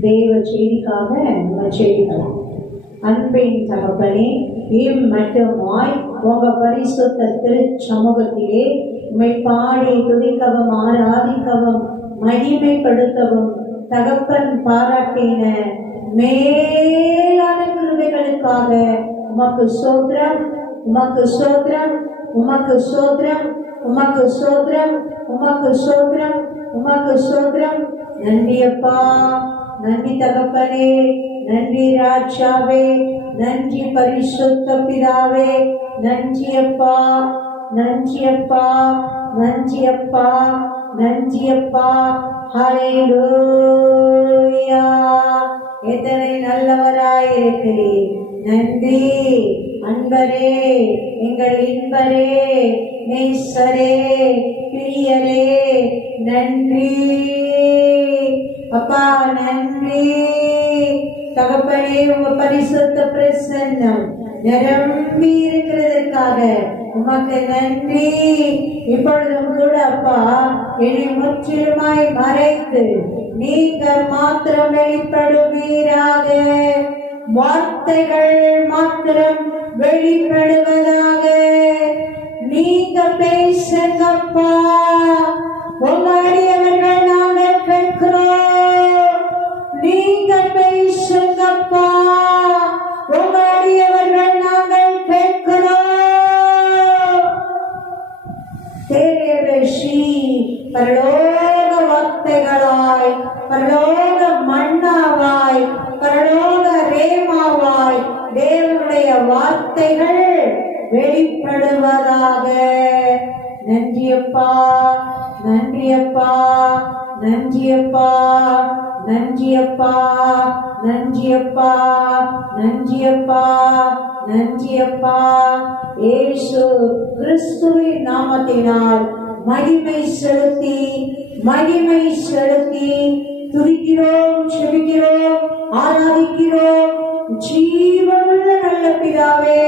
தேவ செய்திக்காக நம்ம செய்திக்கலாம். அன்பின் தகப்பனே, இம்மட்டுமாய் உங்க பரிசுத்த திருச்சமூகத்திலே உம்மை பாடி துதிக்கவும் ஆராதிக்கவும் மகிமைப்படுத்தவும் தகப்பன் பாராட்டின மேலான கிருபைகளுக்காக உமக்கு ஸ்தோத்திரம், உமக்கு ஸ்தோத்திரம், உமக்கு ஸ்தோத்திரம், உமக்கு ஸ்தோத்திரம், உமக்கு ஸ்தோத்திரம், உமக்கு ஸ்தோத்திரம். நன்றி அப்பா, நன்றி தகப்பனே, நன்றி ராஜாவே, நன்றி பரிசுத்த பிதாவே, நன்றி அப்பா, நன்றி அப்பா, நன்றி அப்பா, நன்றி அப்பா. ஹல்லேலூயா. எத்தனை நல்லவராயிருக்கிறீர். நன்றி அன்பரே, எங்கள் இன்பரே, நேசரே, பிரியரே, நன்றி அப்பா, நன்றி தகப்பனே. உங்க பரிசுத்த பிரசன்னம் நிரம்பி இருக்கிறதற்காக உமக்கு நன்றி. இப்பொழுதும் கூட அப்பா, என்னை முற்றிலுமாய் மறைத்து நீங்க மாத்திரம் வெளிப்படுவீராக. வார்த்தைகள் மாத்திரம் வெளிப்படுவதாக. நீங்க பேசுங்கப்பா. உங்களுடையவர்கள் நாங்கள் கேட்கிறோம். நீங்க பேசுங்கப்பா. உங்களுடையவர்கள் நாங்கள் கேட்கிறோம். தேவஷி பரலோக வார்த்தைகளாய், பரலோக மன்னாவாய், பரலோக ரேமாவாய் தேவனுடைய வார்த்தைகள் வெளிப்படுவதாக. நன்றியப்பா, நன்றியப்பா, நன்றியப்பா, நன்றியப்பா, நன்றியப்பா, நன்றியப்பா, நன்றியப்பா. இயேசு கிறிஸ்துவின் நாமத்தினால் மகிமை செலுத்தி, மகிமை செலுத்தி துதிக்கிறோம், செபிக்கிறோம், ஆராதிக்கிறோம் ஜீவனுள்ள நல்ல பிதாவே.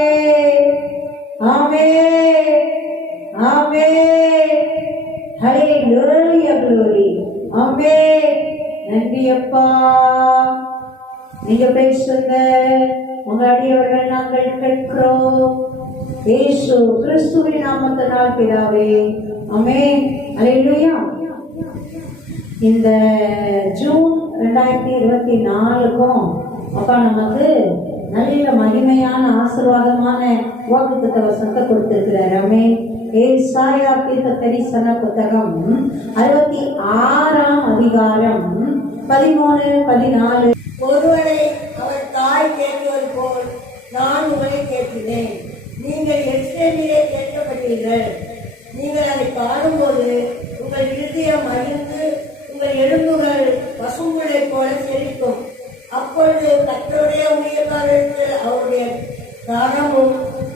ஆமென், ஆமென். ஹல்லேலூயா, glory. ஆமென். நன்றி அப்பா. நீங்க பேசுங்க. உங்களுடையவர்கள் நாங்கள் கேட்கிறோம். இயேசு கிறிஸ்துவின் நாமத்தினால் பிதாவே. ஆமென். ஹல்லேலூயா. இந்த ஜூன் 2024க்கும் அப்பா நமக்கு நல்ல மகிமையான ஆசீர்வாதமான வாக்குத்தத்த வசனத்தை கொடுத்திருக்கிறார். ஆமென். ஏசாயா தீர்க்க தரிசன புத்தகம் 66ஆம் அதிகாரம் 13, 14. ஒருவனை அவர் தாய் கேட்பது போல் நான் உங்களை கேட்கிறேன். நீங்கள் எருசலேமிலே கேட்கப்பட்டீர்கள். நீங்கள் அதை காணும்போது உங்கள் இருதயம் மகிழ்ந்து உங்கள் எலும்புகள் பசும்புலை போல செழிக்கும். அப்பொழுது கர்த்தருடைய ஊழியக்காரருக்கு அவருடைய தானமும்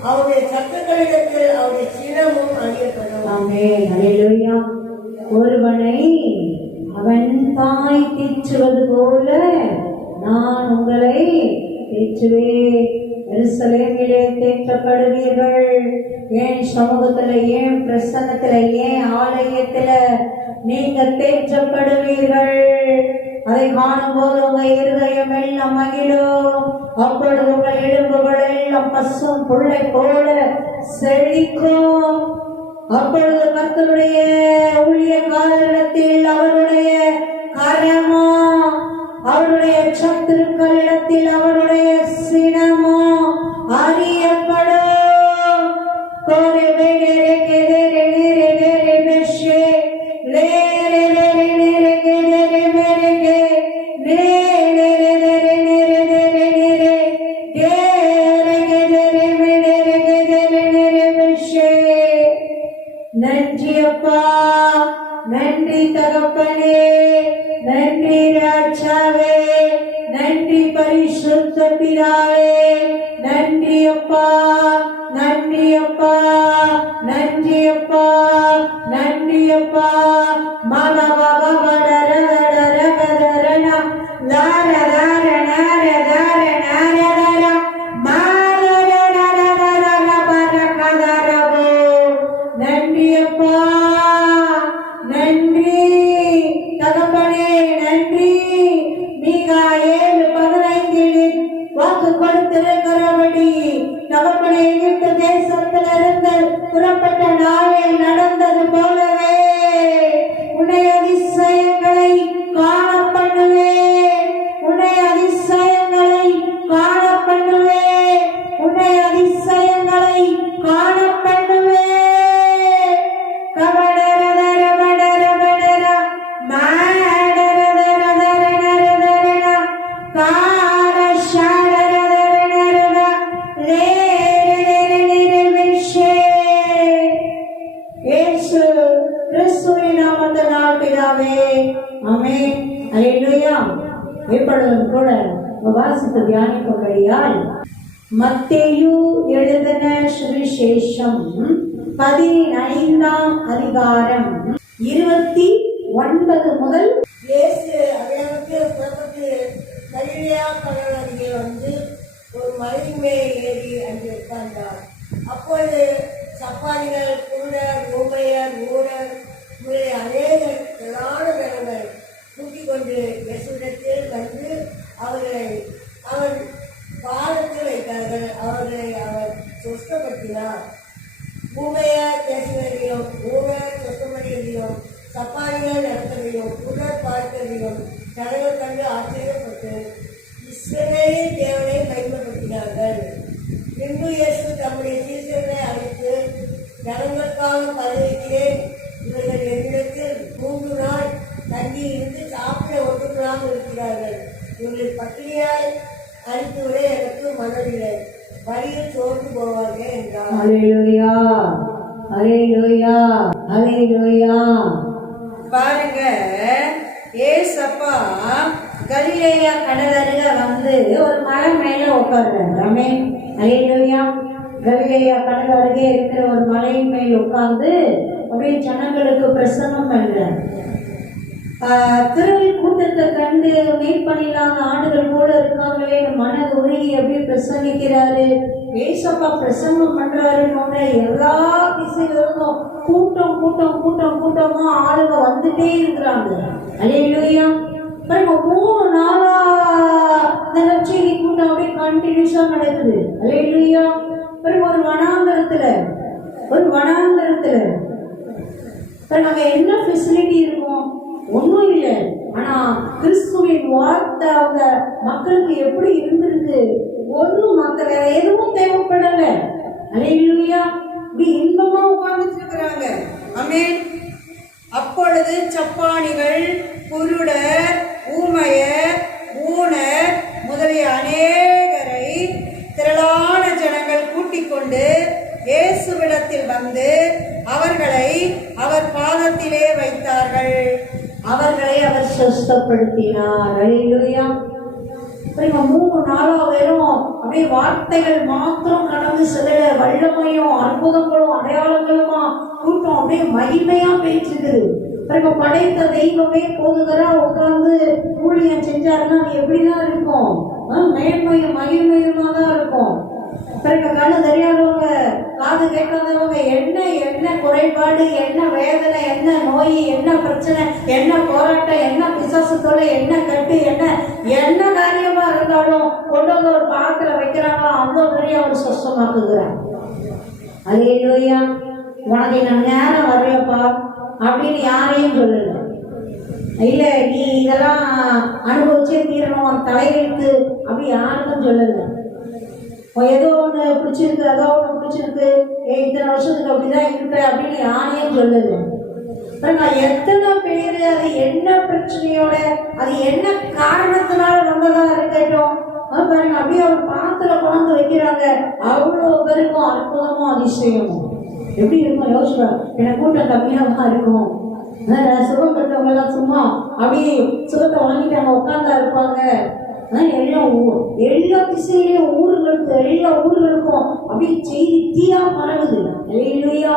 அவருடைய சத்துக்களிடத்தில் அவருடைய சினமும் அறியப்படும். ஆமென். ஹல்லேலூயா. ஒருவனை அவன் தாய் தேற்றுவது போல நான் உங்களை தேற்றுவேன். எருசலேமிலே தேற்றப்படுவீர்கள். ஏன் சமூகத்துல, ஏன் பிரசன்னத்துல, ஏன் ஆலயத்துல நீங்க தேற்றப்படுவீர்கள். அதை காணும் போது உங்க இருதயம் எல்லாம் மகிழும். அப்பொழுது உங்கள் எலும்புகள் எல்லாம் பசும் புள்ளை போல செழிக்கும். அப்பொழுது கர்த்தருடைய ஊழியக்காரரிடத்தில் அவருடைய கரமோ, அவருடைய சத்துருக்களிடத்தில் அவருடைய சினமோ அறியப்படும். நன்றி அப்பா, நன்றி தகப்பனே, நன்றி ராஜாவே, நன்றி பரிசுத்த பிதாவே. நன்றி அப்பா, நன்றி அப்பா, நன்றி அப்பா, நன்றி அப்பா. நன்றி அப்பா, நன்றி தகப்பனே, நன்றி. நீங்க இப்பொழுதும் கூட வாசித்து தியானிக்கும்படியால் மத்தேயு எழுதின சுவிசேஷம் 15ஆம் அதிகாரம் 29 முதல். இயேசு அவர்களுக்கு புறப்பட்டு கலிலேயா கடல் அருகே வந்து ஒரு மலையின் மேல் ஏறி அங்கே உட்கார்ந்தார். அப்பொழுது சப்பானிகள், குருடர், ஊமையர், ஊரர் முதலிய அநேக திரளான ஜனங்கள் கூட்டிக் கொண்டு இயேசுவிடத்தில் வந்து அவர்களை அவர் பாதத்தில் வைத்தார்கள். அவர்களை அவர் சுத்தப்படுத்தினார். ஊமையர் பேசுவதையும், ஊரர் சுத்தமடையதையும், சப்பானிகள் நடத்ததையும், குருடர் பார்ப்பதையும் ஜனங்கள் கண்டு ஆச்சரியப்பட்டு இஸ்ரவேலின் தேவனை மகிமைப்படுத்தினார்கள். பின்பு இயேசு தம்முடைய சீசர்களை அழைத்து, ஜனங்களுக்காக கருதுகிறேன், இவர்கள் என்னிடத்தில் 3 நாள் தங்கி இருந்து சாப்பிட ஒட்டுக்களாக இருக்கிறார்கள். இவர்கள் பட்டினியாய் அனுப்பிவிட எனக்கு மனதில்லை, வழியில் சோர்ந்து போவார்கள் என்றார். அல்லேலூயா, அல்லேலூயா, அல்லேலூயா. பாருங்க, ஏசப்பா கலிலேயா கடல் அருகே வந்து ஒரு மலை மேல உட்கார்றாரு. ஆமென், அல்லேலூயா. கலிலேயா கடல் அருகே இருக்கிற ஒரு மலையின் மேல் உட்கார்ந்து அப்படியே ஜனங்களுக்கு பிரசங்கம் பண்றார். திரள் கூட்டத்தை கண்டு மேற்பணியில்லாத ஆடுகள் போல இருக்காங்களே, மனது உருகி அப்படியே பிரசங்கிக்கிறாரு. ஏசப்பா பிரசங்கம் பண்றாருன்னு எல்லா திசையிலிருந்தும் கூட்டம் கூட்டம் கூட்டம் கூட்டமா ஆளுங்க வந்துட்டே இருக்கிறாங்க. அல்லேலூயா. 3 நாளா இந்த நற்செய்தி கூட்டம் அப்படியே கண்டினியூஸா நடக்குது. அல்லேலூயா. ஒரு வனாந்தரத்துல நம்ம என்ன ஃபெசிலிட்டி இருக்கும்? ஒன்றும் இல்லை. ஆனா கிறிஸ்துவின் வார்த்தை அவங்க மக்களுக்கு எப்படி இருந்திருக்கு? ஒன்றும் மற்ற வேற எதுவும் தேவைப்படல. அல்லேலூயா. இப்படி இன்பமா உட்கார்ந்துட்டு இருக்கிறாங்க. ஆமென். அப்பொழுது சப்பானிகள், குருடர், ஊமையர், ஊனர் முதலிய அநேகரை திரளான ஜனங்கள் கூட்டிக் கொண்டு இயேசுவிடத்தில் வந்து அவர்களை அவர் பாதத்திலே வைத்தார்கள். அவர்களை அவர் சுத்தப்படுத்தினார். அல்லேலூயா. 3 நாளா வெறும் அப்படியே வார்த்தைகள் மாத்திரம் கடந்து செல்ல, வல்லமையும் அற்புதங்களும் அடையாளங்களுமா கூட்டம் அப்படியே மகிமையா பேச்சுக்குது. படைத்த தெய்வமே போதுகிறா உட்கார்ந்து ஊழியம் செஞ்சாருன்னா அது எப்படிதான் இருக்கும்? மேன்மையும் மகிமையுமா தான் இருக்கும். கண்ணு தெரியாதவங்க, காது கேட்காதவங்க, என்ன குறைபாடு, என்ன வேதனை, என்ன நோய், என்ன பிரச்சனை, என்ன போராட்டம், என்ன பிசாசத்தோட என்ன கட்டு, என்ன காரியமா இருந்தாலும் கொண்டு வந்து ஒரு பாத்திர வைக்கிறாங்களோ அவ்வளோ பெரிய அவர் சொஸ்தமாக்குகிறார். அல்லேலூயா. உனக்கு நான் நேரம் வரலப்பா அப்படின்னு யாரையும் சொல்லல. இல்ல நீ இதெல்லாம் அனுபவிச்சே தீரணும், தலையெழுத்து அப்படி யாருக்கும் சொல்லல. ஏதோ ஒன்று பிடிச்சிருக்கு, அதோ ஒன்று பிடிச்சிருக்கு, இத்தனை வருஷத்துக்கு அப்படிதான் இருப்ப அப்படின்னு யாரையும் சொல்லல. எத்தனை பேரு அது என்ன பிரச்சனையோட, அது என்ன காரணத்தினால வந்ததா இருக்கட்டும், பாருங்க அப்படியே அவர் பாத்திர குழந்தை வைக்கிறாங்க. அவ்வளோ பேருக்கும் அற்புதமும் அதிசயமும் எப்படி இருக்கும் யோசிப்பா. எனக்கு கூட்டம் கம்மியாக தான் இருக்கும். சுகம் பெற்றவங்க எல்லாம் சும்மா அப்படியே சுகத்தை வாங்கிட்டாங்க உட்கார்ந்தா இருப்பாங்க. எல்லா திசையிலையும் எல்லா ஊர்களுக்கும் அப்படியே செய்தி தீயா பரவுது. அல்லேலூயா.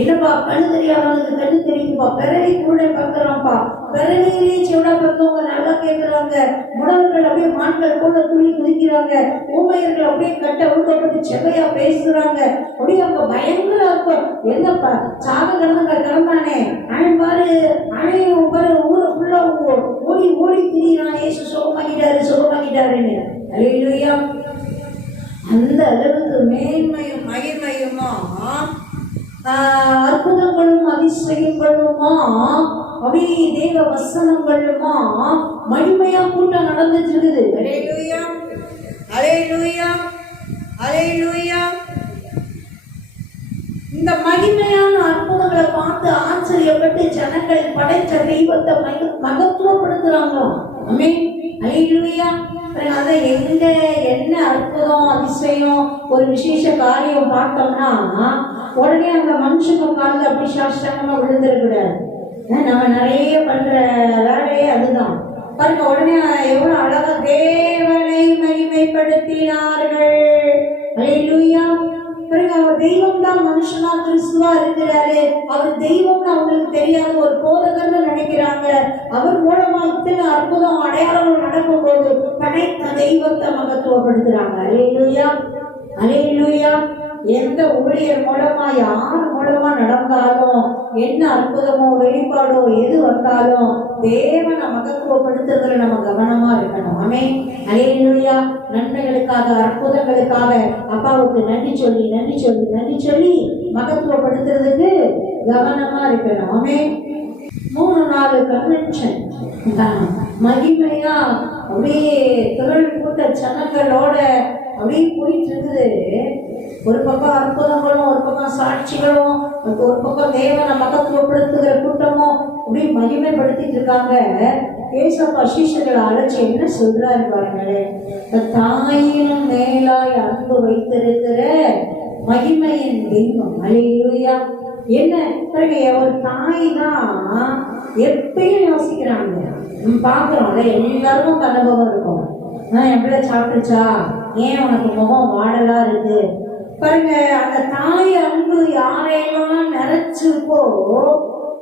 என்னப்பா கண்ணு தெரியாதவங்களுக்கு கண்ணு தெரியுதுப்பா, பிறவி கூட பார்க்கறான்ப்பா, பிறவியிலேயே செவிடா பார்த்தவங்க நல்லா கேட்கிறாங்க, முடவர்கள் அப்படியே மான்கள் கூட துள்ளி குதிக்கிறாங்க, ஊமையர்கள் அப்படியே கட்ட ஊட்டப்பட்டு செவையா பேசுறாங்க. அப்படியே அவங்க பயங்கர இருக்கும். என்னப்பா சாக கிடந்தானே அவன் பாரு, அவன் பாரு ஊரை ஃபுல்லா ஓடி ஓடி திரியிறான், ஏசு சுகமாக்கிட்டாருன்னு. அல்லேலூயா. அந்த அளவுக்கு மேன்மையும் மகிமையுமா அற்புதங்களும் அதிசயங்களுமா அப்படியே தேவ வசனங்களுமா மகிமையா கூட்டம் நடந்துட்டு இருக்குது. அல்லேலூயா, அல்லேலூயா, அல்லேலூயா. இந்த மகிமையான அற்புதங்களை பார்த்து ஆச்சரியப்பட்டு ஜனங்கள் படைச்ச தெய்வத்தை மகத்துவப்படுத்துறாங்க. ஆமென், அல்லேலூயா. அதை எங்க என்ன அற்புதம் அதிசயம் ஒரு விசேஷ காரியம் பார்த்தோம்னா உடனே அந்த மனுஷங்க காலில் அப்படி சாஷ்டாங்கமா விழுந்துடக்கூடாது. நம்ம நிறைய பண்ற வேலையே அதுதான். பாருங்க, உடனே எவ்வளவு அழகா தேவனை மகிமைப்படுத்தினார்கள். அல்லேலூயா. பாருங்க, அவர் தெய்வம் தான் மனுஷனா கிறிஸ்துவா இருக்கிறாரு. அவர் தெய்வம்னு அவங்களுக்கு தெரியாது, ஒரு போதகர்னு நினைக்கிறாங்க. அவர் மூலமா இத்தனை அற்புதம் அடையாளங்கள் நடக்கும் போது படைத்த தெய்வத்தை மகத்துவப்படுத்துறாங்க. அல்லேலூயா, அல்லேலூயா. எந்த ஊழியர் மூலமா யார் மூலமா நடந்தாலும், என்ன அற்புதமோ வெளிப்பாடோ எது வந்தாலும் தேவனை மகத்துவப்படுத்துறதுல நம்ம கவனமா இருக்கணும். ஆமென். அல்லேலூயா. நன்மைகளுக்காக, அற்புதங்களுக்காக அப்பாவுக்கு நன்றி சொல்லி நன்றி சொல்லி நன்றி சொல்லி மகத்துவப்படுத்துறதுக்கு கவனமா இருக்கணும். ஆமென். 3-4 கன்வென்ஷன் மகிமையா அப்படியே திரள் கூட்ட ஜனங்களோட அப்படியே போயிட்டு இருக்குது. ஒரு பக்கம் அற்புதங்களும், ஒரு பக்கம் சாட்சிகளும், ஒரு பக்கம் தேவனை மகத்துவப்படுத்துகிற கூட்டமும் அப்படியே மகிமைப்படுத்திட்டு இருக்காங்க. ஏசப்பா சீஷர்களை அழைச்சி என்ன சொல்றாரு பாருங்களேன். தாயினும் மேலாய் அன்பு வைத்திருக்கிற மகிமையின் தெய்வம். அல்லேலூயா. என்ன ஒரு தாய் தான் எப்பயும் யோசிக்கிறாங்க. பாக்குறோம், எல்லாருக்கும் அனுபவம் இருக்கும். என் பிள்ளை சாப்பிட்டுச்சா, ஏன் உனக்கு முகம் வாடலா இருக்கு பாருங்க. அந்த தாய் அன்பு யாரையெல்லாம் நிறைச்சிருக்கோ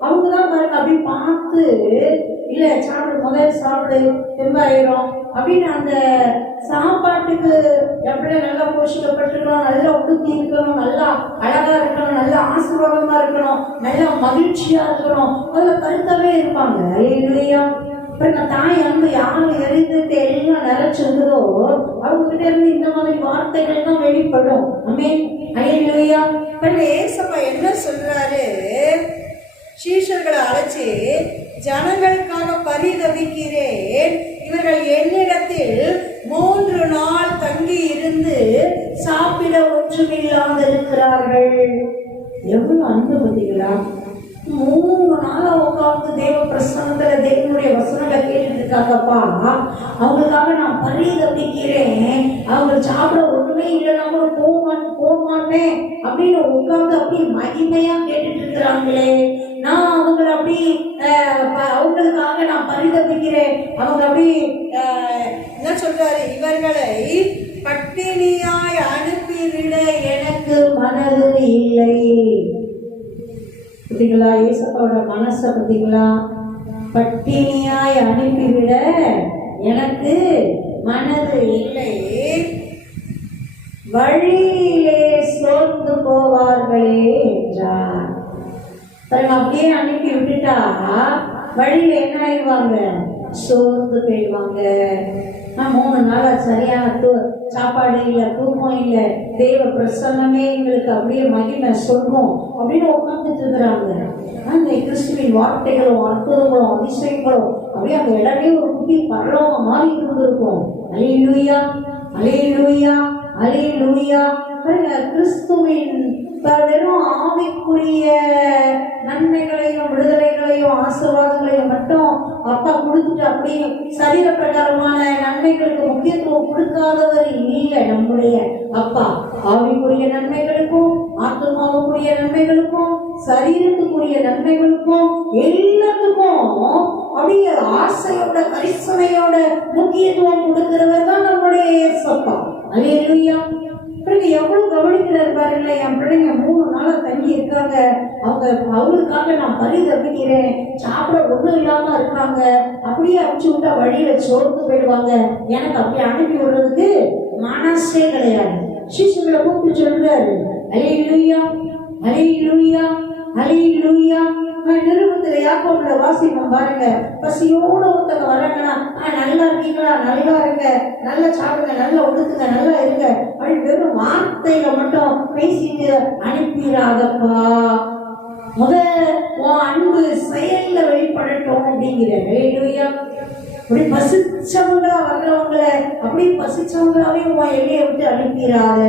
அவங்கதான் பாருங்க அப்படி பார்த்து, இல்ல சாப்பிடு, முதல் சாப்பிடு, தெம்பாயிரும் அப்படின்னு அந்த சாப்பாட்டுக்கு எப்படி நல்லா போஷிக்கப்பட்டிருக்கணும், நல்லா உடுத்தி இருக்கணும், நல்லா அழகா இருக்கணும், நல்லா ஆசீர்வாதமா இருக்கணும், நல்லா மகிழ்ச்சியா இருக்கணும், அதுல கருத்தாவே இருப்பாங்க. இல்லையா? தாய் அன்பு யாரு எரிந்து எல்லாம் நிறைச்சிருந்ததோ அவங்க கிட்ட இருந்து இந்த மாதிரி வார்த்தைகள் தான் வெளிப்படும். ஆமென். அல்லேலூயா. ஏசப்பா என்ன சொல்றாரு, சீஷர்களை அழைச்சி ஜனங்களுக்காக பரிதவிக்கிறேன், இவர்கள் என்னிடத்தில் 3 நாள் தங்கி இருந்து சாப்பிட ஒன்றுமில்லாதிருக்கிறார்கள். எவ்வளவு அன்பு பார்த்தீங்களா? 3 நாளா உட்கார்ந்து தேவ பிரசன்னத்துல தேவனுடைய வசனங்களை கேட்டுட்டு இருக்காங்கப்பா. அவங்களுக்காக நான் பரிதவிக்கிறேன், அவங்க சாப்பிட ஒண்ணுமே இல்லைன்னா கூட போமாட்டேன் அப்படின்னு உட்கார்ந்து அப்படி மகிமையா கேட்டுட்டு இருக்கிறாங்களே. நான் அவங்களை அப்படி அவங்களுக்காக நான் பரிதவிக்கிறேன். அவங்க அப்படி என்ன சொல்றாரு, இவர்களை பட்டினியாய் அனுப்பிவிட எனக்கு மனது இல்லை. பார்த்தீங்களா ஏசப்பாவோட மனசை? பார்த்தீங்களா? பட்டினியாய் அனுப்பிவிட எனக்கு மனது இல்லை, வழியிலே சோர்ந்து போவார்களே என்றார். அப்படியே அனுப்பி விட்டுட்டா வழியில என்ன ஆயிடுவாங்க? சோர்ந்து போயிடுவாங்க. 3 நாளா சரியான சாப்பாடு இல்ல, தூக்கம் இல்ல, தேவ பிரசன்னமே எங்களுக்கு அப்படியே மகிமை சொல்லும் அப்படின்னு உட்கார்ந்துட்டு இருக்கிறாங்க. அந்த கிறிஸ்துவின் வார்த்தைகளும் அற்புதங்களும் அதிசயங்களும் அப்படியே அந்த இடமே ஒரு குட்டி பரலோகம் மாறி இருந்திருக்கும். அல்லேலூயா, அல்லேலூயா, அல்லேலூயா. கிறிஸ்துவின் வெறும் ஆவிக்குரிய நன்மைகளையும் விடுதலைகளையும் ஆசீர்வாதங்களையும் மட்டும் அப்பா கொடுத்துட்டு அப்படியே சரீர பிரகாரமான நன்மைகளுக்கு முக்கியத்துவம் கொடுக்காதவர் இல்லை நம்முடைய அப்பா. ஆவிக்குரிய நன்மைகளுக்கும், ஆத்மாவுக்குரிய நன்மைகளுக்கும், சரீரத்துக்குரிய நன்மைகளுக்கும் எல்லாத்துக்கும் அப்படியே ஆசையோட கரிசனையோட முக்கியத்துவம் கொடுக்கிறவர் தான் நம்முடைய ஏசப்பா. அல்லேலூயா. எவ்வளவு கவனிக்கிறாரு பாருங்களேன். என் பிள்ளைங்க 3 நாளா தங்கி இருக்காங்க, அவங்களுக்காக நான் பரிதவிக்கிறேன், சாப்பிட ஒண்ணும் இல்லாம இருக்காங்க, அப்படியே அனுப்பிச்சு விட்டா வழியில சோர்ந்து போயிடுவாங்க, எனக்கு அப்படியே அனுப்பி விடுறதுக்கு மனசே கிடையாது. சிசுகளை கூப்பிட்டு சொல்றாரு, அல்லேலூயா, அல்லேலூயா, அல்லேலூயா. நிருபத்துல யாக்கோபுல வாசிப்போம் பாருங்க. பசியோட ஒருத்தங்க வராங்கன்னா, நல்லா இருக்கீங்களா, நல்லா இருங்க, நல்லா சாப்பிடுங்க, நல்லா ஒடுக்குங்க, நல்லா இருங்க அப்படின்னு வெறும் வார்த்தையில மட்டும் பேசிட்டு அனுப்பிடாதப்பா. உன் அன்பு செயல்ல வெளிப்படட்டும் அப்படிங்கிற. அல்லேலூயா. அப்படி பசிச்சவங்களா வர்றவங்களை அப்படி பசிச்சவங்களாவே உன் எல்லையை விட்டு அனுப்பிடாத.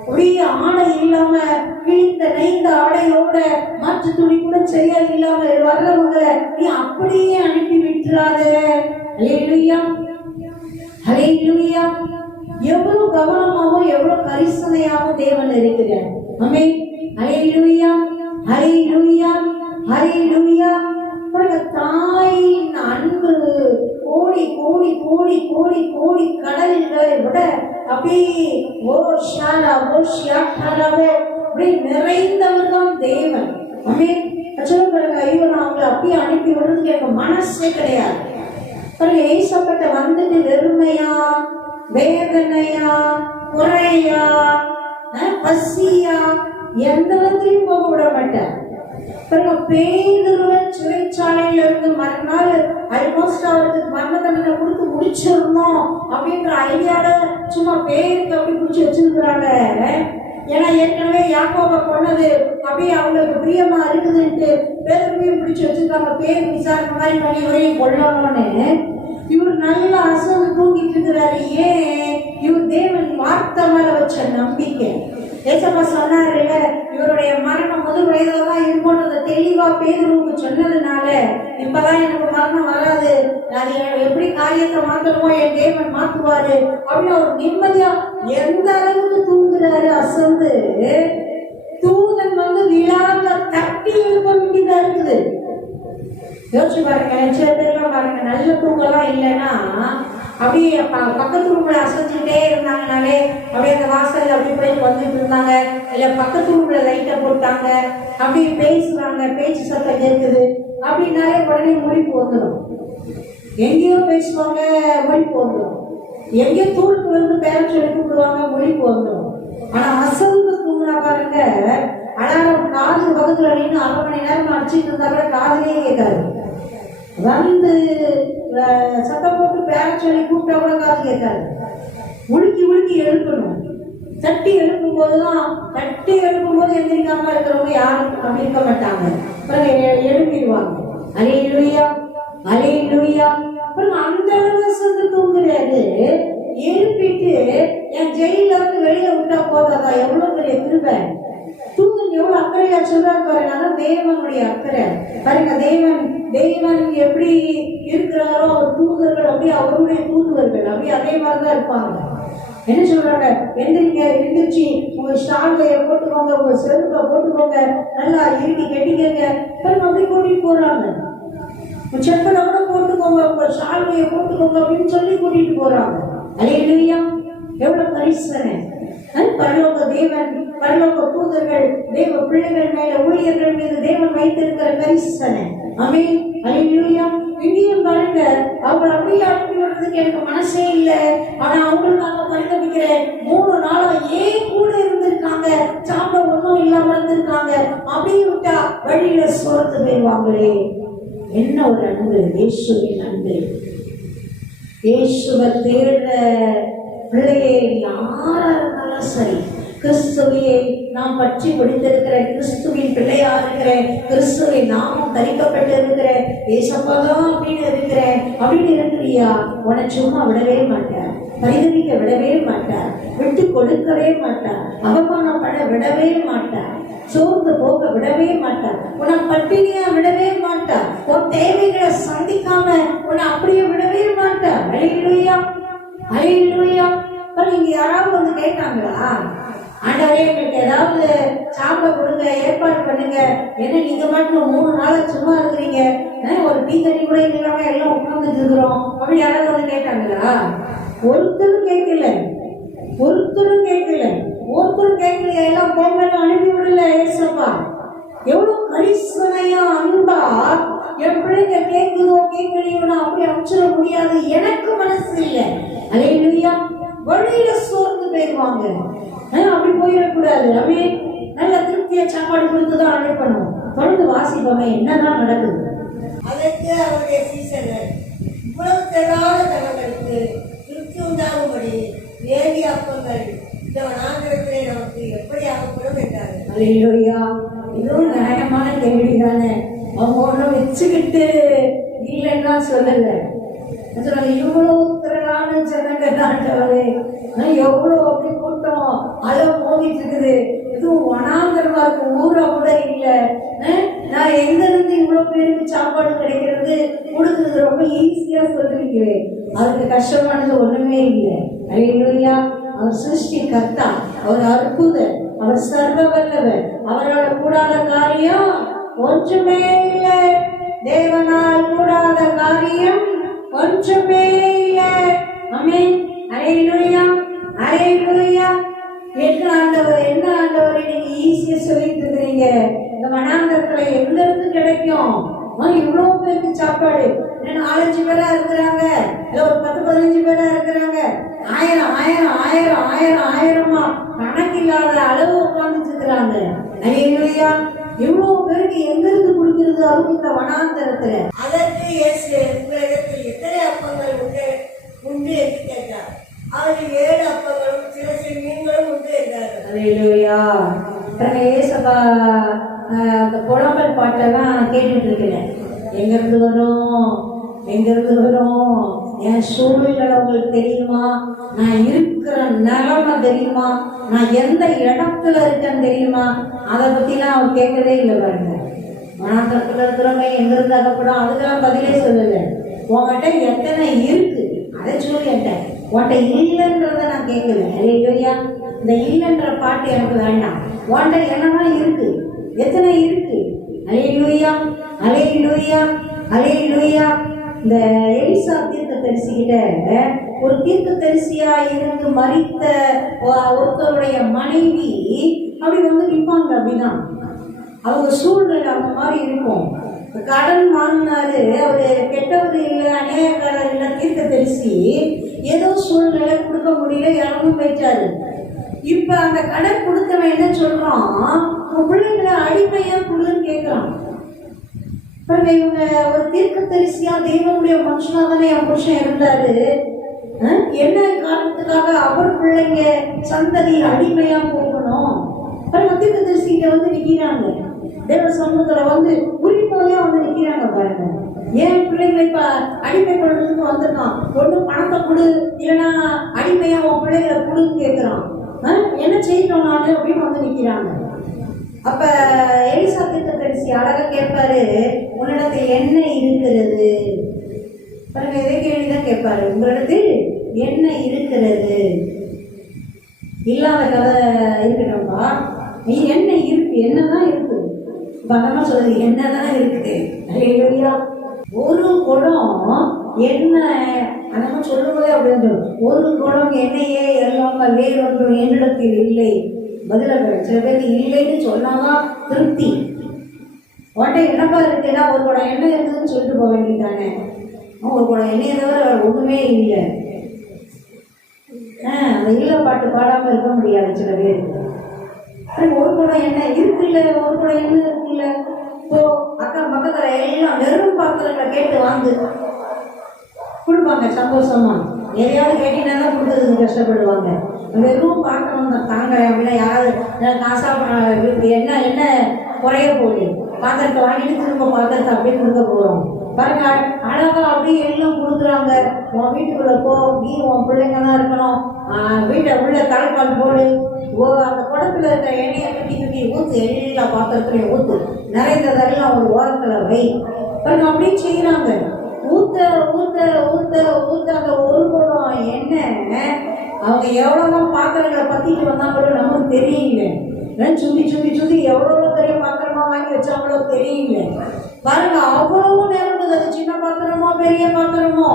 அப்படியே ஆடை இல்லாம கிழிந்த நெய்ந்த ஆடையோட மாற்று துணி கூட சரியா இல்லாம வர்றவங்களை நீ அப்படியே அனுப்பி விட்டுறாத. அல்லேலூயா, அல்லேலூயா. எவ்வளவு கவனமாகவும் எவ்வளவு கரிசனையாகவும் தேவன் இருக்கிறார். ஆமென். அல்லேலூயா, அல்லேலூயா, அல்லேலூயா. தாயின் அன்பு கோடி கோடி கோடி கோடி கோடி கடல்களை விட அப்படியே ஓ ஷாரா ஓ ஷியாட்டாராவோ அப்படி நிறைந்தவர் தான் தேவன். அமீன். சொல்லுங்க, ஐயோ நான் அவங்களை அப்படியே அனுப்பி விடுறதுக்கு எனக்கு மனசே கிடையாது. ஏசப்பட்ட வந்துட்டு வெறுமையா, வேதனையா, குறையா, பசியா, எந்த விதத்திலையும் போக விட மாட்டேன். பேதுருவ சிறைச்சாலையில இருந்து மறுநாள் ஆல்மோஸ்ட் அவருக்கு மரண தண்டனை கொடுத்து முடிச்சிடணும் அப்படின்ற ஐடியால சும்மா பேருக்கு அப்படி பிடிச்சி வச்சிருக்கிறாங்க. ஏன்னா ஏற்கனவே யாக்கோபை கொண்டது அப்படியே அவங்களுக்கு பிரியமா இருக்குதுன்ட்டு பேருமையும் பிடிச்சி வச்சிருக்காங்க. பேர் விசாரணை மாதிரி பண்ணி இவரையும் கொள்ளணும்னு. இவர் நல்லா அசந்து தூங்கிட்டு இருக்கிறாரு. ஏன்? இவர் தேவன் வார்த்தை மேல வச்ச நம்பிக்கை. ஏசப்பா சொன்னாரு, இவருடைய மரணம் முதல் வயதுல தான் இருக்கும்ன்றத தெளிவா பேதுருவுக்கு சொன்னதுனால இப்பதான் எனக்கு மரணம் வராது, அது எப்படி காரியத்தை மாத்தணுமோ என் தேவன் மாத்துவாரு அப்படின்னு அவர் நிம்மதியா எந்த அளவுக்கு தூங்குறாரு. அசந்து தூதன் வந்து விழாங்க தட்டி எழுப்ப வேண்டியதா இருக்குது. யோசிச்சு பாருங்க. சில பேர்லாம் பாருங்க, நல்ல தூங்கலாம் இல்லைன்னா அப்படியே பக்கத்து ரூம்ல அசைஞ்சுக்கிட்டே இருந்தாங்கனாலே அப்படியே அந்த வாசல்ல அப்படி போய் வந்துட்டு இருந்தாங்க. இல்ல பக்கத்து ரூம்ல லைட்டை போட்டாங்க, அப்படியே பேசுறாங்க, பேச்சு சத்தம் கேட்குது அப்படின்னாலே உடனே முழிப்பு வந்துடும். எங்கேயோ பேசுவாங்க, முழிப்பு வந்துடும். எங்கேயோ தூருக்கு வந்து பேர சொல்லி கூப்பிடுவாங்க, முழிப்பு வந்துடும். ஆனா அசந்து தூங்குனா பாருங்க, அலாரம் காது பக்கத்துல நின்று 1/2 மணி நேரம் அடிச்சுட்டு இருந்தா கூட காதலே கேட்காது. வந்து சத்தம் போட்டு பேர சொல்லி கூப்பிட்டா கூட காது கேட்காது. உலுக்கி உலுக்கி எழுப்பணும். தட்டி எழுப்பும் போதுதான், தட்டி எழுப்பும் போது எந்திரிக்காம இருக்கிறவங்க யாரும் அப்படி இருக்க மாட்டாங்க. எழுப்பிடுவாங்க. அலையிலுயா அலையிலுயா. அப்புறம் அந்த அளவு சேர்ந்து தூங்குறாரு. எழுப்பிட்டு என் ஜெயில வந்து வெளியே விட்டா போதாதா? எவ்வளவு பெரிய கிருபை. தூங்கன் எவ்வளவு அக்கறையா சொல்றாரு பாருங்க. அதான் தேவனுடைய அக்கறை பாருங்க. தேவன் எப்படி இருக்கிறாரோ அவர் தூதர்கள் அப்படியே அவருடைய தூதுவர்கள் அப்படியே அதே மாதிரிதான் இருப்பாங்க. என்ன சொல்றாங்க? எந்திரிங்க, எந்திரிச்சு உங்க ஸ்டால்கைய போட்டுக்கோங்க, உங்க செருப்பை போட்டுக்கோங்க, நல்லா இறுக்கி கட்டிக்கங்க, அப்படி கூட்டிட்டு போறாங்க. செப்பலை கூட போட்டுக்கோங்க, உங்க ஸ்டால்கைய போட்டுக்கோங்க அப்படின்னு சொல்லி கூட்டிட்டு போறாங்க. அல்லேலூயா. எவ்வளவு பரிசனை. பரலோக தேவன், பரலோக தூதர்கள் தேவ பிள்ளைகள் மேல, ஊழியர்கள் மீது தேவன் வைத்திருக்கிற பரிசனை. ஆமென். அல்லேலூயா. இங்கேயும் பாருங்க, அவங்க அப்படியே அனுப்பி விடுறதுக்கு எனக்கு மனசே இல்லை. ஆனா அவங்களுக்காக பரிதவிக்கிறேன். 3 நாளா ஏன் கூட இருந்திருக்காங்க, சாப்பிட ஒன்றும் இல்லாம இருந்திருக்காங்க. அப்படியே விட்டா வழியில சோர்த்து போயிடுவாங்களே. என்ன ஒரு அன்பு! இயேசுவின் அன்பு. இயேசுவை தேடுற பிள்ளையே யாரா இருந்தாலும் சரி, கிறிஸ்துவையை நாம் பற்றி பிடித்திருக்கிற, கிறிஸ்துவின் பிள்ளையா இருக்கிற, கிறிஸ்துவை நாமும் தரிக்கப்பட்டு இருக்கிற, ஏசப்பாதான் அப்படின்னு இருக்கிறேன் அப்படின்னு இருக்கிறியா, உன்னை சும்மா விடவே மாட்டார், பரிதவிக்க விடவே மாட்டார், விட்டு கொடுக்கவே மாட்டார், அவமானப்பட விடவே மாட்டார், சோர்ந்து போக விடவே மாட்டார், உன்னை பட்டினியா விடவே மாட்டார், உன் தேவைகளை சந்திக்காம உன்னை அப்படியே விடவே மாட்டார். அல்லேலூயா அல்லேலூயா. நீங்க யாராவது வந்து கேட்டாங்களா, ஆண்டவரே எங்களுக்கு ஏதாவது சாப்பிட கொடுங்க, ஏற்பாடு பண்ணுங்க, என்ன நீங்க மட்டும் 3 நாளா சும்மா இருக்கிறீங்க, ஒரு டீ தண்ணி கூட இல்லாம எல்லாம் உட்கார்ந்துட்டு இருக்கிறோம் அப்படி யாராவது வந்து கேட்டாங்களா? ஒருத்தரும் கேட்கல, ஒருத்தரும் கேட்கல, ஒருத்தரும் கேட்கல. எல்லாம் போங்கன்னு அனுப்பி விடல ஏசப்பா. எவ்வளவு கரிசனையா அன்பா என் பிள்ளைங்க கேட்குதோ கேட்கலையோனா அப்படி அனுப்பிச்சிட முடியாது. எனக்கு மனசு இல்லை. அல்லேலூயா. வழியில சோர்ந்து போயிடுவாங்க, அப்படி போயிடக்கூடாது. அப்படியே நல்ல திருப்தியா சாப்பாடு கொடுத்துதான் அனுப்பணும். தொடர்ந்து வாசிப்போமே என்னதான் நடக்குது. அதற்கு அவருடைய சீசர்கள் இவ்வளவு தெளிவான தகவலுக்கு திருப்தி உண்டாகும்படி ஏறி அப்பங்கள் இந்த வனாந்திரத்திலே நமக்கு எப்படி ஆகப்படும் என்றார்கள். அல்லேலூயா. இதுவும் நியாயமான கேள்விதானே. அவங்க ஒன்றும் வச்சுக்கிட்டு இல்லைன்னா சொல்லல. இவ்வளவு திரளான ஜனங்க நாட்டவரே, எவ்வளவு அப்படி கூட்டம் அதை மோதிட்டு இருக்குது. எதுவும் வனாந்தரமா இருக்கு, ஊரா கூட இல்லை. நான் எங்க இருந்து இவ்வளவு பேருக்கு சாப்பாடு கிடைக்கிறது கொடுக்குறது ரொம்ப ஈஸியா சொல்லிருக்கிறேன். அதுக்கு கஷ்டமானது ஒண்ணுமே இல்லை. அல்லேலூயா. அவர் சிருஷ்டி கர்த்தா, அவர் அற்புதர், அவர் சர்வ வல்லவர், அவரோட கூடாத காரியம் ஒன்றுமே இல்லை. தேவனால் கூடாத காரியம் ஒன்றுமே இல்லை. ஆமென். அல்லேலூயா, அல்லேலூயா. என்ன ஆண்டவர் நீங்க ஈஸியா சொல்லிட்டு இருக்கிறீங்க. இந்த வனாந்தரத்துல எங்க இருந்து கிடைக்கும்? இவ்வளவு பேருக்கு சாப்பாடு. 4-5 பேரா இருக்கிறாங்க, இல்ல ஒரு 10-15 பேரா இருக்கிறாங்க. 1000 கணக்கில்லாத அளவு உட்கார்ந்துட்டு இருக்கிறாங்க. அல்லேலூயா. இவ்வளவு பேருக்கு எங்க இருந்து கொடுக்கிறது அவங்க இந்த வனாந்தரத்துல? அதற்கு இயேசு, உங்களிடத்தில் எத்தனை அப்பங்கள் உண்டு என்று கேட்டார். அவர்கள் 7 அப்பங்களும் சில மீன்களும் உண்டு என்றார்கள். அல்லேலூயா. ஏசப்பா அந்த புலம்பல் பாட்டெல்லாம் கேட்டுட்டு இருக்கிறேன். எங்கிருந்து வரும், எங்கிருந்து வரும், என் சூழ்நிலை உங்களுக்கு தெரியுமா, நான் இருக்கிற நிலைமை தெரியுமா, நான் எந்த இடத்துல இருக்கேன்னு தெரியுமா, அதை பத்திலாம் அவர் கேட்கவே இல்லை. பாருங்க, வனாந்தரத்துல இருக்கிறவங்க எங்க இருந்து அகப்படும், அதுக்கெல்லாம் பதிலே சொல்லலை. உங்ககிட்ட எத்தனை இருக்கு அதை சொல்லிட்டேன், உன்கிட்ட இல்லைன்றத நான் கேட்கல. அல்லேலூயா. இந்த இல்லைன்ற பாட்டு எனக்கு வேண்டாம். உன்கிட்ட என்னதான் இருக்கு, எத்தனை இருக்கு? அல்லேலூயா, அல்லேலூயா, அல்லேலூயா. இந்த எலிசா தீர்க்கதரிசிகிட்ட ஒரு தீர்க்கதரிசியா இருந்து மரித்த ஒருத்தருடைய மனைவி அப்படி வந்து நிற்பாங்க. அப்படிதான் அவங்க சூழ்நிலை அந்த மாதிரி இருக்கும். கடன் வாங்கினாரு, அவரு கெட்டவர் இல்லை, அநியாயக்காரர் இல்லை, தீர்க்கதரிசி. ஏதோ சூழ்நிலை கொடுக்க முடியல, இறந்து போயிட்டாரு. இப்ப அந்த கடன் கொடுத்தவன் என்ன சொல்றான், உங்க பிள்ளைங்களை அடிமையா கொடுன்னு கேட்கிறான். இவங்க ஒரு தீர்க்கதரிசியா தேவனுடைய மனுஷனா தானே என் புருஷன் இருந்தாரு, என்ன காரணத்துக்காக அவர் பிள்ளைங்க சந்ததி அடிமையா போகணும்? தீர்க்கதரிசிகிட்ட வந்து நிக்கிறாங்க, தேவ சமூகத்துல வந்து உரிமையா வந்து நிக்கிறாங்க. பாருங்க, ஏன் பிள்ளைங்களை இப்ப அடிமை கொள்றதுக்கு வந்திருக்கான். ஒண்ணு பணத்தை கொடு, இல்லைன்னா அடிமையா உன் பிள்ளைகளை கொடுன்னு கேட்கிறான். என்ன செய்யணும் நானு அப்படின்னு வந்து நிக்கிறாங்க. அப்ப எலிசா தீர்க்கதரிசி அழகா கேட்பாரு, உன்னிடத்தில் என்ன இருக்கிறது? பாருங்க, இதே கேள்விதான் கேட்பாரு, உங்களிடத்தில் என்ன இருக்கிறது? இல்லாத கதை இருக்கட்டும்பா, நீ என்ன இருக்கு, என்னதான் இருக்கு? பகமா சொல்லுது, என்னதான் இருக்குது. அல்லேலூயா. ஒரு குடம் என்ன, அந்த சொல்லும்போதே அப்படின்னு, ஒரு குடம் எண்ணெயே எல்லாம் வேறொன்றும் என்னிடத்தில் இல்லை. பதிலாக சில பேருக்கு இல்லைன்னு சொன்னாதான் திருப்தி. உன்ட்ட என்னப்பா இருக்குன்னா ஒரு குடம் எண்ணெய் இருக்குதுன்னு சொல்லிட்டு போக வேண்டியதானே. ஒரு குடம் எண்ணெயை தவிர ஒண்ணுமே இல்லை. அந்த இல்ல பாட்டு பாடாம இருக்க முடியாது சில பேருக்கு. ஒரு குடம் எண்ணெய் இருக்குல்ல, ஒரு குடம் எண்ணெய் இருக்குல்ல, இப்போ அக்கம் பக்கத்துல எல்லாம் வெறும் பாத்திரங்களை கேட்டு வாங்கு கொடுப்பாங்க சந்தோஷமா. எதையாவது கேட்டீங்கன்னா தான் கொடுக்கறதுக்கு கஷ்டப்படுவாங்க. வெறும் பாத்திரம் தான் தாங்க அப்படின்னா யாராவது காசா என்ன என்ன குறைய போகுது, பாத்திரத்தை வாங்கிட்டு திரும்ப பாத்திரத்தை அப்படியே கொடுக்க போறோம். பாருங்க, அழகா அப்படியே எல்லாம் கொடுக்குறாங்க. உன் வீட்டுக்குள்ள போ, நீ உன் பிள்ளைங்க தான் இருக்கணும், வீட்டை உள்ள தலைப்பால் போடு, அந்த குடத்துல இருக்க எண்ணெயை கட்டி கட்டி ஊத்து, எல்லா பாத்திரத்துலையும் ஊத்து, நிறைந்ததெல்லாம் ஒரு ஓரத்துல வை. பாருங்க, அப்படியே செய்யறாங்க. ஊத்த ஊத்த ஊத்த ஊத்த அந்த ஒரு குடம் எண்ணெய் அவங்க எவ்வளவுதான் பாத்திரங்களை பத்திட்டு வந்தாங்களோ நமக்கு தெரியல. சுத்தி சுத்தி சுத்தி எவ்வளவு பெரிய பாத்திரமா வாங்கி வச்சாங்களோ தெரியல. பாருங்க, அவ்வளவு நிரம்புது. அது சின்ன பாத்திரமோ பெரிய பாத்திரமோ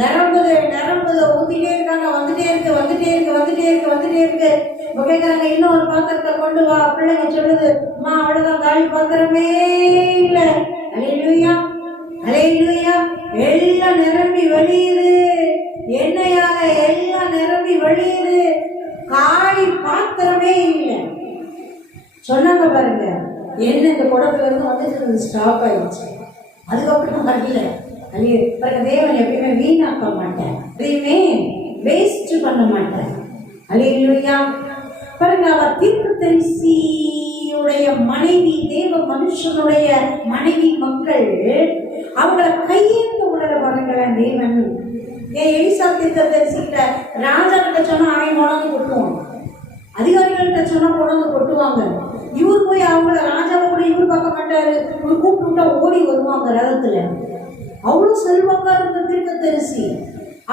நிரம்புது நிரம்புது, ஊத்திட்டே இருக்காங்க. வந்துட்டே இருக்கு வந்துட்டே இருக்கு வந்துட்டே இருக்கு வந்துட்டே இருக்கு. இப்போ கேட்கறாங்க, இன்னும் ஒரு பாத்திரத்தை கொண்டு வா. பிள்ளைங்க சொல்லுது, அம்மா அவ்வளவுதான், காலி பாத்திரமே இல்லை. அல்லேலூயா, அல்லேலூயா. எல்லாம் நிரம்பி வழியுது, எண்ணெயால எல்லாம் நிரம்பி வழியுது, காலி பாத்திரமே இல்லை. சொன்னாங்க பாருங்க, என்ன இந்த குடத்துல இருந்து வந்துட்டு ஸ்டாப் ஆயிடுச்சு. அதுக்கப்புறம் வரல. பாருங்க, தேவன் எப்பயுமே வீணாக்க மாட்டேன், எதையுமே வேஸ்ட் பண்ண மாட்டேன். அல்லேலூயா. பாருங்க, அவர் தீர்க்கதரிசியுடைய மனைவி, தேவ மனுஷனுடைய மனைவி மக்கள் அவங்கள கையேந்து உணர பாருங்களேன் தேவன். ஏன் எலிசா தீர்க்கதரிசிகிட்ட ராஜா கிட்ட சொன்னா அவன் கொண்டாந்து கொட்டுவான், அதிகாரிகள்கிட்ட சொன்னா கொண்டாந்து கொட்டுவாங்க. இவர் போய் அவங்கள ராஜாவை கூட இவர் பார்க்க மாட்டாரு, இவர் கூப்பிட்டு விட்டா ஓடி வருவாங்க ரதத்துல. அவ்வளவு செல்வாக்கா இருந்த தீர்க்கதரிசி.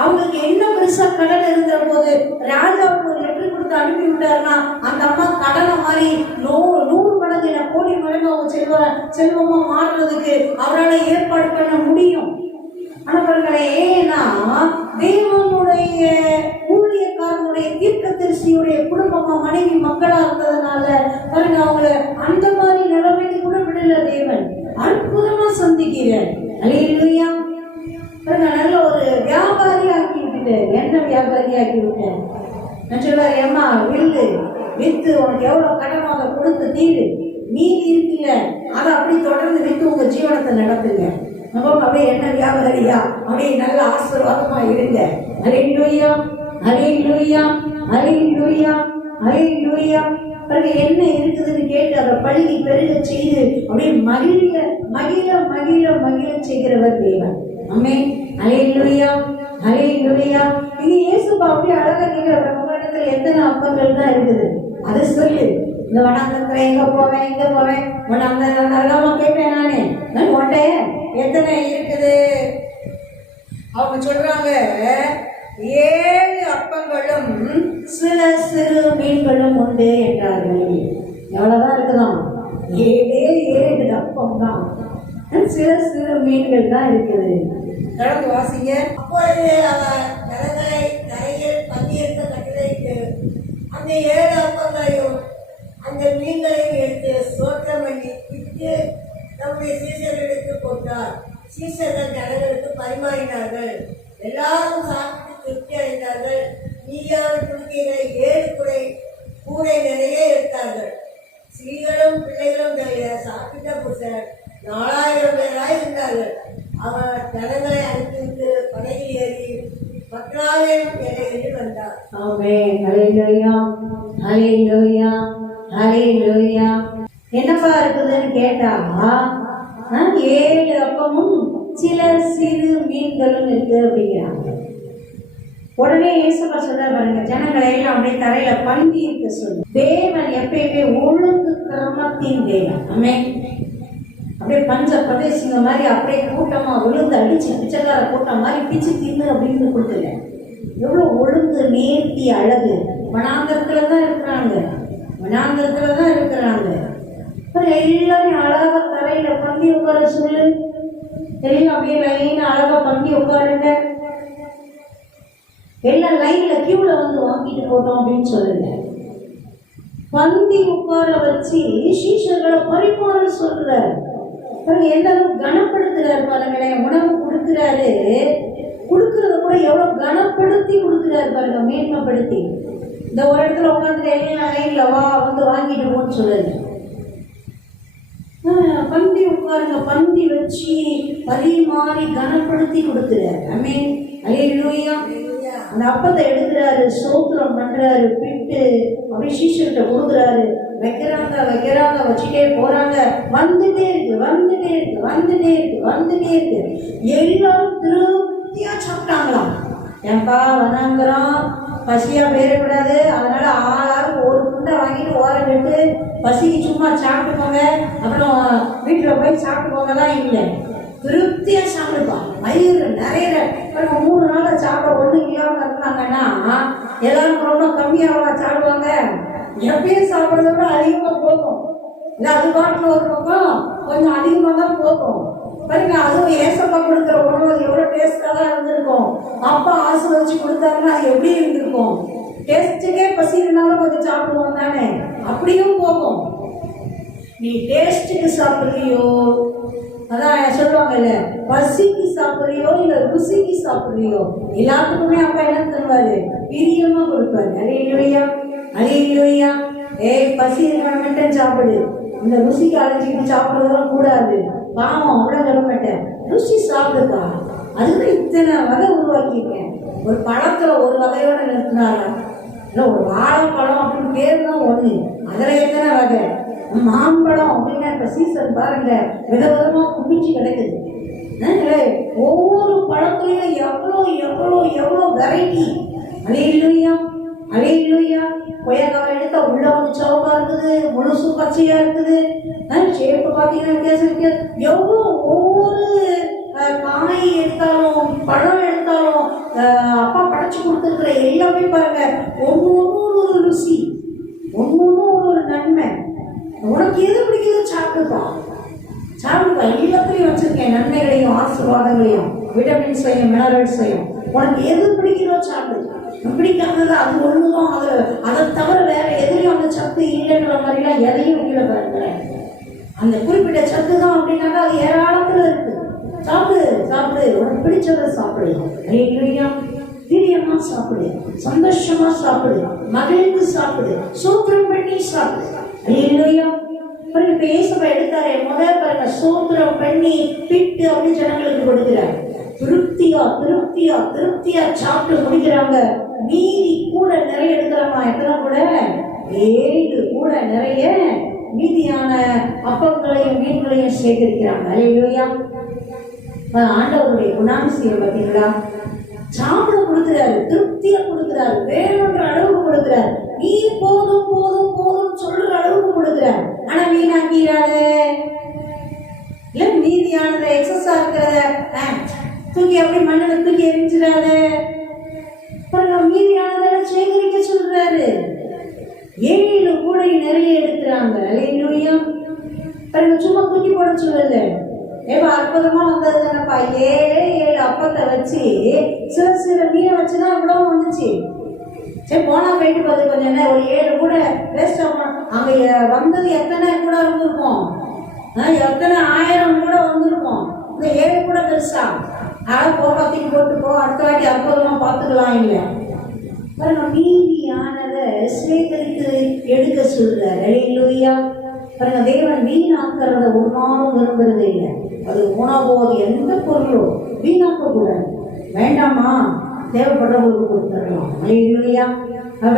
அவங்களுக்கு என்ன பெருசா கடன் இருந்த போது ராஜாவுக்கு ஒரு லெட்டர் கொடுத்து அனுப்பி விட்டாருன்னா அந்த அம்மா கடனை மாதிரி 100 மடங்கு இல்லை, கோடி மடங்கு அவங்க செல்வமா மாறுறதுக்கு அவரால் ஏற்பாடு பண்ண முடியும். ஆனவர்களே, ஏன்னா தேவனுடைய ஊழியக்காரனுடைய தீர்க்கதரிசியுடைய குடும்பமா மனைவி மக்களா இருந்ததுனால பாருங்க, அவங்கள அந்த மாதிரி நிலைமைக்கு கூட விடல தேவன். அற்புதமா சந்திக்கிறார். அல்லேலூயா. பாருங்க, நல்ல ஒரு வியாபாரி ஆக்கி விட்டுட்டார். என்ன வியாபாரி ஆக்கி விட்டார்? நான் சொல்லுவார், ஏம்மா வில்லு வித்து உனக்கு எவ்வளவு கடனோ அதை கொடுத்து தீடு, மீதி இருக்குல்ல அதை அப்படி தொடர்ந்து வித்து உங்க ஜீவனத்தை நடத்துங்க. நம்ம அப்படியே என்ன வியாபாரியா அப்படியே நல்ல ஆசீர்வாதமா இருங்க. அல்லேலூயா, அல்லேலூயா, அல்லேலூயா, அல்லேலூயா. பிறகு என்ன இருக்குதுன்னு கேட்டு அதை பழுகி பெருக செய்து அப்படியே மகிழ மகிழ மகிழ மகிழ செய்கிறவர் தேவன். ஆமென். அல்லேலூயா, அல்லேலூயா. இது இயேசுப்பா அப்படியே அழகா கேட்கிற உங்களிடத்துல எத்தனை அப்பங்கள் தான் இருக்குது அதை சொல்லு. இந்த வனாந்தரத்துல எங்க போவேன் வனாந்தரம் கேட்பேன் நானே. ஒன்றைய எத்தனை இருக்குது? அவங்க சொல்றாங்க 7 அப்பங்களும் சில சிறு மீன்களும் உண்டு என்றார்கள். எவ்வளவுதான் இருக்குதான்? 7 அப்பம் தான், சில சிறு மீன்கள் தான் இருக்குது. கடந்து வாசிங்க. அப்பொழுது அவர் ஜனங்களை கரையில் பந்தியிருக்க கட்டளையிட்டு அந்த 7 அப்பங்களையும் அந்த மீன்களையும் எடுத்து சோற்றம் பண்ணி பிட்டு நம்முடைய சீசர்களுக்கு போட்டார். சீசர்கள் ஜனங்களுக்கு பரிமாறினார்கள். எல்லாரும் சாப்பிட்டு திருப்தி அடைந்தார்கள். மீதியான துணிக்கைகளை 7 கூடை நிறைய எடுத்தார்கள். ஸ்திரீகளும் பிள்ளைகளும் சாப்பிட்ட புருஷர் 4000 பேராய் இருந்தார்கள். அவர் ஜனங்களை அனுப்பிவிட்டு படகில் ஏறி பத்ராவின் எல்லைகளில் வந்தார். ஆமென். அல்லேலூயா, அல்லேலூயா, அல்லேலூயா. என்னப்பா இருக்குதுன்னு கேட்டா 7 அப்பமும் சில சிறு மீன்களும் இருக்கு அப்படிங்கிறாங்க. உடனே இயேசுப்பா சொல்றாரு பாருங்க, ஜனங்களை எல்லாம் அப்படியே தரையில பந்தி இருக்க சொல்லு. தேவன் எப்பயுமே ஒழுங்கு கிரமத்தின் தேவன். ஆமென். அப்படியே பஞ்ச பிரதேசங்க மாதிரி அப்படியே கூட்டமா விழுந்து அடிச்சு பிச்சைக்கார கூட்டம் மாதிரி பிச்சு தின்னு அப்படின்னு கொடுத்துல எவ்வளவு ஒழுங்கு நேர்த்தி அழகு. வனாந்தரத்துலதான் இருக்கிறாங்க, வனாந்தரத்துலதான் இருக்கிறாங்க. எல்லாரும் அழகா தரையில பந்தி உட்கார சொல்லு. எல்லாம் அப்படியே லைன் அழகா பந்தி உட்காருங்க. எல்லாம் லைன்ல கியூல வந்து வாங்கிட்டு போட்டோம் அப்படின்னு சொல்லுங்க. பந்தி உட்கார வச்சு சீஷர்களை பரிமாற சொல்ற. எந்த அளவுக்கு கனப்படுத்துறாரு பாருங்களேன். உணவு கொடுக்கிறாரு, கொடுக்கறத கூட எவ்வளவு கனப்படுத்தி கொடுக்கிறாரு பாருங்க, மேன்மைப்படுத்தி. இந்த ஒரு இடத்துல உட்காந்துட்டு எல்லாம் லைன்ல வா வந்து வாங்கிட்டு போன்னு சொல்லுங்க. பந்தி உட்காருங்க, பந்தி வச்சு பரிமாறி கனப்படுத்தி கொடுக்கிறாரு. ஆமென். அல்லேலூயா. அந்த அப்பத்தை எடுக்கிறாரு, ஸ்தோத்திரம் பண்றாரு, பிட்டு அப்படியே சீஷர்கிட்ட கொடுக்குறாரு. வைக்கிறாங்க வச்சுட்டே போறாங்க. வந்துட்டே இருக்கு. எல்லாரும் திருப்தியா சாப்பிட்டாங்களாம். ஏன்பா வனாந்தரம் பசியா பேரக்கூடாது, அதனால ஆளாரும் ஒரு குண்டை வாங்கிட்டு ஓரம் விட்டு பசிக்கு சும்மா சாப்பிட்டு போங்க, அப்புறம் வீட்டுல போய் சாப்பிட்டு போங்கலாம் இல்லை. திருப்தியா சாப்பிடுப்பா, வயிறு நிறைய. 3 நாளா சாப்பிட ஒன்றும் இல்லாம இருந்தாங்கன்னா எல்லாரும் ரொம்ப கம்மியாவா சாப்பிடுவாங்க? எப்பயும் சாப்பிட்றத விட அதிகமாக போகும். இல்லை அது பாட்டில் ஒரு பக்கம் கொஞ்சம் அதிகமாக தான் போகும் பாருங்க. அதுவும் ஏசப்பா கொடுக்குற உணவு எவ்வளோ டேஸ்டாக தான் இருந்திருக்கும். அப்பா ஆசீர்வதிச்சு கொடுத்தாருன்னா அது எப்படி இருந்திருக்கும்? டேஸ்ட்டுக்கே பசினாலும் கொஞ்சம் சாப்பிடுவோம் தானே, அப்படியும் போகும். நீ டேஸ்ட்டுக்கு சாப்பிட்றியோ, அதான் சொல்லுவாங்கல்ல, பசிக்கு சாப்பிட்றியோ இல்லை ருசிக்கு சாப்பிட்றியோ, எல்லாத்துக்குமே அப்பா என்ன தருவாரு? பிரியமா கொடுப்பாரு. அல்லேலூயா, அல்லேலூயா. பசி இருக்கணும் சாப்பிடு. இந்த ருசிக்கு அழைச்சிக்கிட்டு சாப்பிட்றதெல்லாம் கூடாது, பாவம். அவ்வளோ சொல்ல மாட்டேன், ருசி சாப்பிடுப்பா. அதுதான் இத்தனை வகை உருவாக்கியிருக்கேன். ஒரு பழத்துல ஒரு வகையோட நிறுத்தினாரா? இல்லை ஒரு வாழைப்பழம் அப்படின்னு பேர் தான் ஒன்று, அதில் எத்தனை வகை? மாம்பழம் அப்படின்னா இப்போ சீசன் பாருங்க, விதவிதமா குமிச்சு கிடைக்குது. ஒவ்வொரு பழத்துலையும் எவ்வளோ எவ்வளோ எவ்வளோ வெரைட்டி. அல்லேலூயா, அல்லேலூயா. கொய்யாக்காவை எடுத்தா உள்ள வந்து சவப்பா இருக்குது, முழுசு பச்சையா இருக்குது. ஷேப்பு பார்த்தீங்கன்னா வித்தியாசம் இருக்கு. எவ்வளோ ஒவ்வொரு காய் எடுத்தாலும் பழம் எடுத்தாலும் அப்பா படைச்சு கொடுத்துருக்குற எல்லாமே பாருங்க, ஒவ்வொன்றும் ஒரு ருசி, ஒவ்வொன்றும் ஒரு நன்மை. உனக்கு எது பிடிக்குதோ சாப்பிடுப்பா, சாப்பிடுப்பா. எல்லாத்துலையும் வச்சிருக்கேன் நன்மைகளையும் ஆசீர்வாதங்களையும். விட்டமின்ஸையும் மினரல்ஸையும். உனக்கு எது பிடிக்கிறோ சாப்பிடு, பிடிக்காதது அது ஒண்ணுதான், அதை தவிர வேற எதுலையும் அந்த சத்து இல்லைன்ற மாதிரிலாம் எதையும் கீழே பாருங்களேன். அந்த குறிப்பிட்ட சத்து தான் அப்படின்னாக்கா அது ஏராளத்துல இருக்கு. சாப்பிடு சாப்பிடு, உனக்கு பிடிச்சதை சாப்பிடு, வீரியமா சாப்பிடு, சந்தோஷமா சாப்பிடு, மகிழ்ந்து சாப்பிடு, சூத்திரம் பண்ணி சாப்பிடு. இப்ப இயேசுவை எடுத்தாரு, முதல் பாருங்க, சூத்திரம் பண்ணி பிட்டு அப்படி ஜனங்களுக்கு கொடுக்கிறார். திருப்தியா திருப்தியா திருப்தியா சாப்பிட்டு முடிக்கிறாங்க. மீதி கூட நிறைய எடுக்கிறாங்க. எத்தனை கூட? 7 கூட நிறைய மீதியான அப்பங்களையும் மீன்களையும் சேகரிக்கிறாங்க. அல்லேலூயா. ஆண்டவருடைய குணாதிசயம் பார்த்தீங்களா? சாப்பிட கொடுக்கிறாரு, திருப்தியா கொடுக்கிறாரு, வேணுன்ற அளவுக்கு கொடுக்கிறாரு. நீ போதும் போதும் போதும் சொல்ற அளவுக்கு கொடுக்கிறாரு. ஆனா வீணாக்கிறாத, இல்ல மீதியானத எக்ஸஸா இருக்கிறத தூக்கி அப்படி மண்ணில தூக்கி எரிஞ்சிடாத. மீதியானதெல்லாம் சேகரிக்க சொல்றாரு. 7 கூடை நிறைய எடுக்கிறாங்க. அல்லேலூயா. சும்மா தூக்கி போட சொல்லல. அற்புதமா வந்தது தானப்பா. 7 அப்பத்தை வச்சு சில மீனை வச்சுதான் இவ்வளவு வந்துச்சு. சரி போனா போயிட்டு போது கொஞ்சம் என்ன, ஒரு 7 கூட வேஸ்ட் ஆகணும். அங்க வந்தது எத்தனை கூட இருந்திருக்கும், எத்தனை 1000 கூட வந்திருக்கும். இந்த 7 கூட பெருசா போகாத்தையும் போட்டு போ, அடுத்த வாட்டி அற்புதமா பார்த்துக்கலாம். இல்லை மீதியானதை சேகரித்து எடுக்க சொல்றாரு. அல்லேலூயா. பாருங்க, தேவன் வீணாக்கிறத ஒரு நாளும் விரும்புறதே இல்லை. அது உணவோ எந்த பொருளோ வீணாக்க கூடாது. வேண்டாமா, தேவைப்படுறவங்களுக்கு கொடுத்துடலாம். அல்லேலூயா.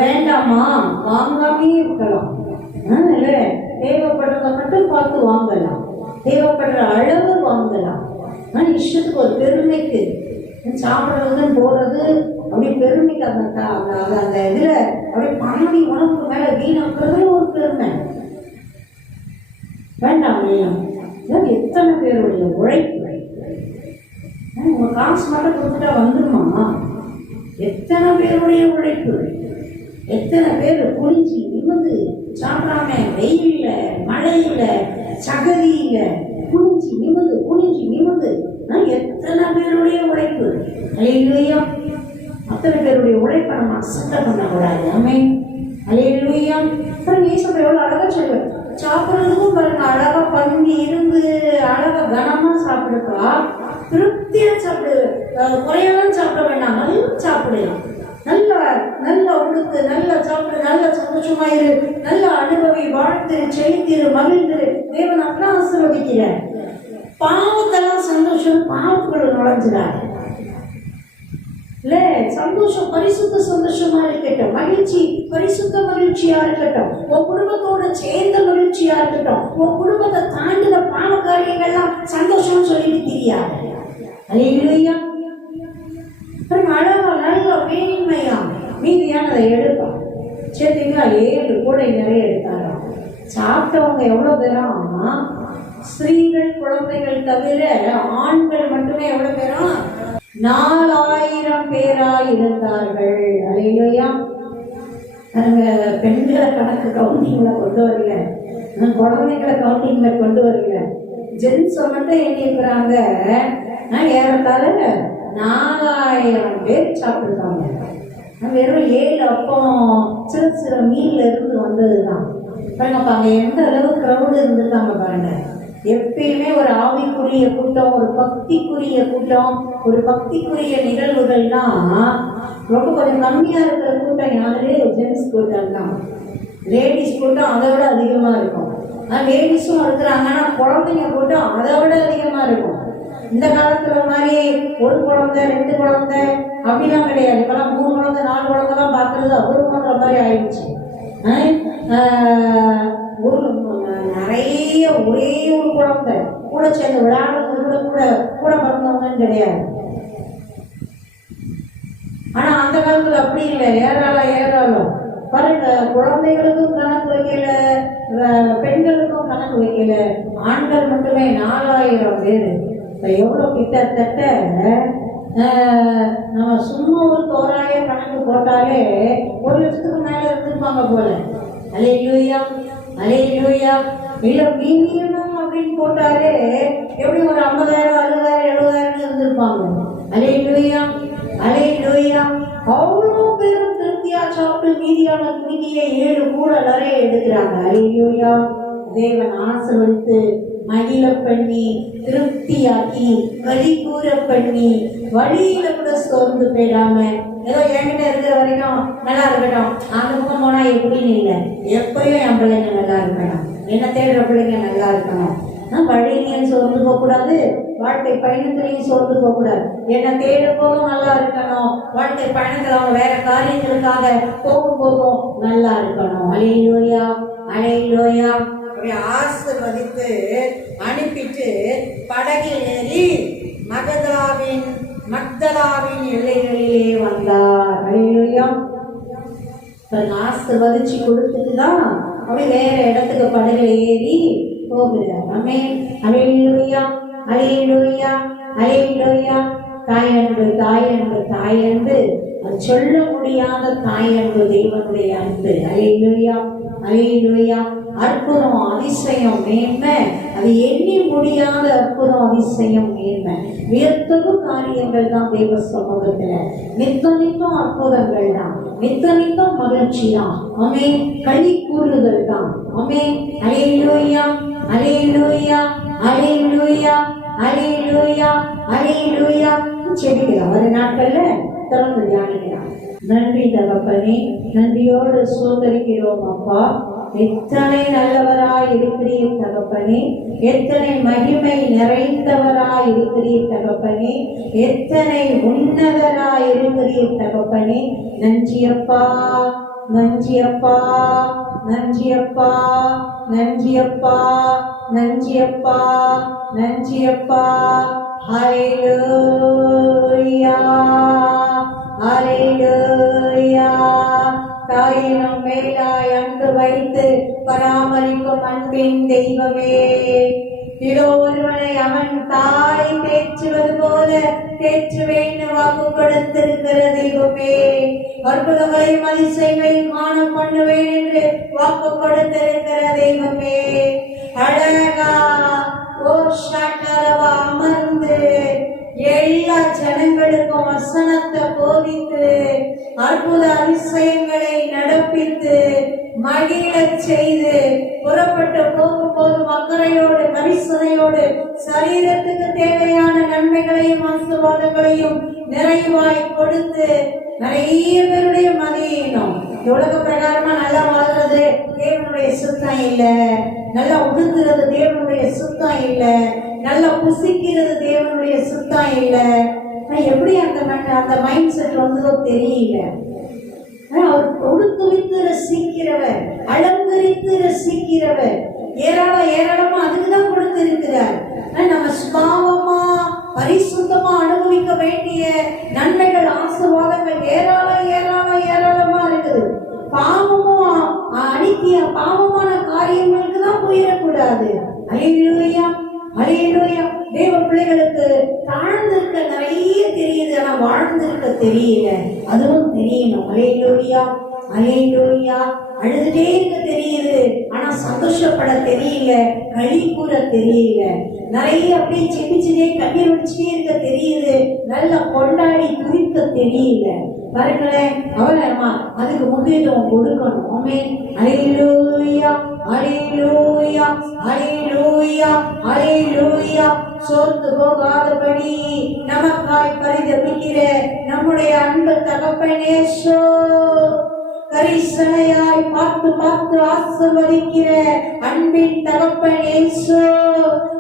வேண்டாமா, வாங்காமே இருக்கலாம். தேவைப்படுறத மட்டும் பார்த்து வாங்கலாம், தேவைப்படுற அளவு வாங்கலாம். இஷ்டத்துக்கு ஒரு பெருமைக்கு சாப்பிட்றது போறது அப்படியே பெருமைக்கு அந்த இதுல அப்படியே பணி உணவுக்கு மேல வீணாக்குறதுல ஒரு பெருமை வேண்டாம். எத்தனை பேருடைய உழைப்பு, உங்க காசு மட்டும் கொடுத்துட்டா வந்துருமா? எத்தனை பேருடைய உழைப்பு, எத்தனை பேர் குளிச்சு நிமிந்து சாப்பிடாம வெயில்ல மழையில சகதியில குனிஞ்சு நிமிந்து எத்தனை பேருடைய உழைப்பு. அல்லேலூயா. அத்தனை பேருடைய உழைப்பை நம்ம அசட்டை பண்ணக்கூடாது. ஆமென். அல்லேலூயா. எவ்வளவு அழகா சொல்லுவேன். சாப்பிட்றதுக்கும் பாருங்க, அழகா பங்கி இருந்து அழகா கனமா சாப்பிடுப்பா, திருப்தியா சாப்பிடு, குறையெல்லாம் சாப்பிட வேண்டாம், நல்லா சாப்பிடலாம். நல்லா நல்லா உடுத்து, நல்லா சாப்பிடு, நல்லா சந்தோஷமா இரு, நல்லா அனுபவி, வாழ்த்திரு, செழித்திரு, மகிழ்ந்திரு. தேவன் அப்பெல்லாம் ஆசீர்வதிக்கிறார். பாவத்தெல்லாம் சந்தோஷம் பாவத்துக்குள்ள நுழைஞ்சிடாரு. இல்ல சந்தோஷம் பரிசுத்த சந்தோஷமா இருக்கட்டும், மகிழ்ச்சி பரிசுத்த மகிழ்ச்சியா இருக்கட்டும், உன் குடும்பத்தோட சேர்ந்த மகிழ்ச்சியா இருக்கட்டும். உன் குடும்பத்தை தாண்டின பாவ காரியங்கள்லாம் சந்தோஷம் சொல்லிட்டு தெரியாது. அல்லேலூயா. அழகா நல்ல வேண்மையா மீதியானதை எடுப்பான். சேர்த்தீங்களா? 7 கூடை நிறைய எடுத்தாங்க. சாப்பிட்டவங்க எவ்வளவு பேரும்? ஸ்திரீகள் குழந்தைகள் தவிர ஆண்கள் மட்டுமே எவ்வளவு பேரும்? 4000 பேராய் இருந்தார்கள். அல்லேலூயா. பெண்களை கணக்கு கவுண்டிங்ல கொண்டு வரல, குழந்தைங்களை கவுண்டிங்ல கொண்டு வரல, ஜென்ஸ் மட்டும் எண்ணி இருக்கிறாங்க. ஏறத்தாழ 4000 பேர் சாப்பிட்டுருக்காங்க. வெறும் 7 அப்பம் சிறு மீன்ல இருந்து வந்ததுதான். பாருங்க, அங்க எந்த அளவு கிரௌடு இருந்திருக்காங்க பாருங்க. எப்பயுமே ஒரு ஆவிக்குரிய கூட்டம், ஒரு பக்திக்குரிய கூட்டம், ஒரு பக்திக்குரிய நிகழ்வுகள்னா ரொம்ப கொஞ்சம் கம்மியா இருக்கிற கூட்டம் யாரு? ஜென்ஸ் கூட்டம் தான். லேடிஸ் கூட்டம் அதை விட அதிகமா இருக்கும். லேடிஸும் இருக்கிறாங்க, ஆனா குழந்தைங்க கூட்டம் அதை விட அதிகமா இருக்கும். இந்த காலத்துல மாதிரி ஒரு குழந்தை 2 குழந்தை அப்படிலாம் கிடையாது. இப்பெல்லாம் 3 குழந்தை 4 குழந்தைலாம் பார்க்கறது அபூர்வன்ற மாதிரி ஆயிடுச்சு. நிறைய ஒரே ஒரு குழந்தை கூட சேர்ந்து விளையாடுறது கூட பிறந்தவங்கன்னு கிடையாது. ஆனா அந்த காலத்துல அப்படி இல்லை. ஏறாலும் பாருங்க, குழந்தைகளுக்கும் கணக்கு வைக்கல, பெண்களுக்கும் கணக்கு வைக்கல, ஆண்கள் மட்டுமே 4000 பேர். எவ்வளவு கிட்டத்தட்ட நம்ம சும்மா ஒரு தோராய கணக்கு போட்டாலே 1,00,000க்கு மேல இருந்திருப்பாங்க போல. அல்லேலூயா. அல்லேலூயா. இல்ல மீனியம் அப்படின்னு போட்டாலே எப்படி ஒரு 50,000 60,000 70,000 இருந்திருப்பாங்க. அல்லேலூயா, அல்லேலூயா. அவ்வளோ பேரும் திருப்தியா சாப்பிட்டு மீதியான துணிக்கையை 7 கூடல் நிறைய எடுக்கிறாங்க. அல்லேலூயா. தேவன் ஆசீர்வதித்து மகிழ பண்ணி திருப்தியாக்கி களி கூற பண்ணி வழியில கூட சோர்ந்து போயிடாம ஏதோ என்கிட்ட இருக்கிற வரைக்கும் நல்லா இருக்கட்டும், அந்த பக்கம் போனா எப்படின்னு இல்லை, எப்பயும் என் பிள்ளைங்க நல்லா இருக்கணும், என்ன தேடுற பிள்ளைங்க நல்லா இருக்கணும். வழியிலையும் சோர்ந்து போகக்கூடாது, வாழ்க்கை பயணத்திலையும் சோர்ந்து போகக்கூடாது. என்ன தேடும் போதும் நல்லா இருக்கணும், வாழ்க்கை பயணத்தில் அவங்க வேற காரியங்களுக்காக போகும்போதும் நல்லா இருக்கணும். அல்லேலூயா, அல்லேலூயா. ஆசீர்வதித்து அனுப்பிட்டு படகில் ஏறி மக்தலாவின் எல்லைகளிலே வந்தார். அல்லேலூயா. ஆசீர்வதிச்சு கொடுத்துட்டு தான் அப்படி வேற இடத்துக்கு படகுல ஏறி போகிறார். ஆமென். அல்லேலூயா, அல்லேலூயா, அல்லேலூயா. தாயன்பு தாயன்பு தாயன்பு, அது சொல்ல முடியாத தாயன்பு தேவனுடைய அன்பு. அல்லேலூயா, அல்லேலூயா. அற்புதம், அதிசயம், மேன்மை, அது எண்ணி முடியாத அற்புதம், அதிசயம், மேன்மை. வியத்தகு காரியங்கள் தான் தேவ சமூகத்துல. நித்த நித்தம் அற்புதங்கள் தான், நித்த நித்தம் மகிழ்ச்சி தான். ஆமே, களி கூறுதல் தான். ஆமே. அல்லேலூயா, அல்லேலூயா, அல்லேலூயா, அல்லேலூயா, அல்லேலூயா. செபிக்கலாம். ஒரு நாட்கள்ல தொடர்ந்து தியானிக்கலாம். நன்றி தகப்பனே, நன்றியோடு சோதரிக்கிறோம் அப்பா. எத்தனை நல்லவராய் இருக்கிறீர் தகப்பனே, எத்தனை மகிமை நிறைந்தவராய் இருக்கிறீர் தகப்பனே, எத்தனை உன்னதராய் இருக்கிறீர் தகப்பனே. நன்றியப்பா, நன்றியப்பா, நன்றியப்பா, நன்றியப்பா, நன்றியப்பா, நன்றியப்பா. ஹல்லேலூயா, ஹல்லேலூயா. தாயினும் மேலாய் அன்பு வைத்து பராமரிக்கும் அன்பின் தெய்வமே, இதோ ஒருவனை அவன் தாய் தேற்றுவது போல தேற்றுவேன் வாக்கு கொடுத்திருக்கிற தெய்வமே, அற்புதங்களையும் அதிசயங்களையும் காண பண்ணுவேன் என்று வாக்கு கொடுத்திருக்கிற தெய்வமே. அழகா ஓ ஷாட்டரவா அமர்ந்து எல்லா ஜனங்களுக்கும் வசனத்தை போதித்து அற்புத அதிசயங்களை நடப்பித்து மகிழச் செய்து புறப்பட்டு போகும்போது அக்கறையோடு கரிசனையோடு சரீரத்துக்கு தேவையான நன்மைகளையும் ஆசீர்வாதங்களையும் நிறைவாய் கொடுத்து நிறைய பேருடைய மதியினோம். உலக பிரகாரமா நல்லா வாழ்றது தேவனுடைய சுத்தம் இல்லை, நல்லா உடுத்துறது தேவனுடைய சுத்தம் இல்லை, நல்லா புசிக்கிறது தேவனுடைய சுத்தம் இல்லை. எப்படி அந்த மைண்ட் செட் வந்ததோ தெரியல. அவர் கொடுத்துவித்து ரசிக்கிறவர், அலங்கரித்து ரசிக்கிறவர், ஏராளமா அதுக்குதான் கொடுத்து இருக்கிறார். நம்ம சுபாவமா பரிசுத்தமா அனுபவிக்க வேண்டிய நன்மைகள் ஆசீர்வாதங்கள் ஏராளமா இருக்குது. பாவமும் அனித்திய பாவமான காரியங்களுக்கு தான் போயிடக்கூடாது. அல்லேலூயா, அல்லேலூயா. தேவ பிள்ளைகளுக்கு தாழ்ந்திருக்க நிறைய தெரியுது, ஆனா வாழ்ந்திருக்க தெரியல. அதுவும் தெரியணும். அல்லேலூயா, அல்லேலூயா. அழுதுட்டே இருக்க தெரியுது, ஆனா சந்தோஷப்பட தெரியல, களி கூற தெரியல. நிறைய அப்படியே செபிச்சுட்டே கண்ணீர் வச்சுட்டே இருக்க தெரியுது, நல்லா கொண்டாடி துதிக்க தெரியல. பாருங்களேன், அவளமா அதுக்கு முக்கியத்துவம் கொடுக்கணும். ஆமென். அல்லேலூயா, அல்லேலூயா, அல்லேலூயா, அல்லேலூயா. சோர்ந்து போகாதபடி நமக்காய் பரிதபிக்கிற நம்முடைய அன்பு தகப்பனே, கரிசனையாய் பார்த்து ஆசீர்வதிக்கிற அன்பின் தகப்பனே,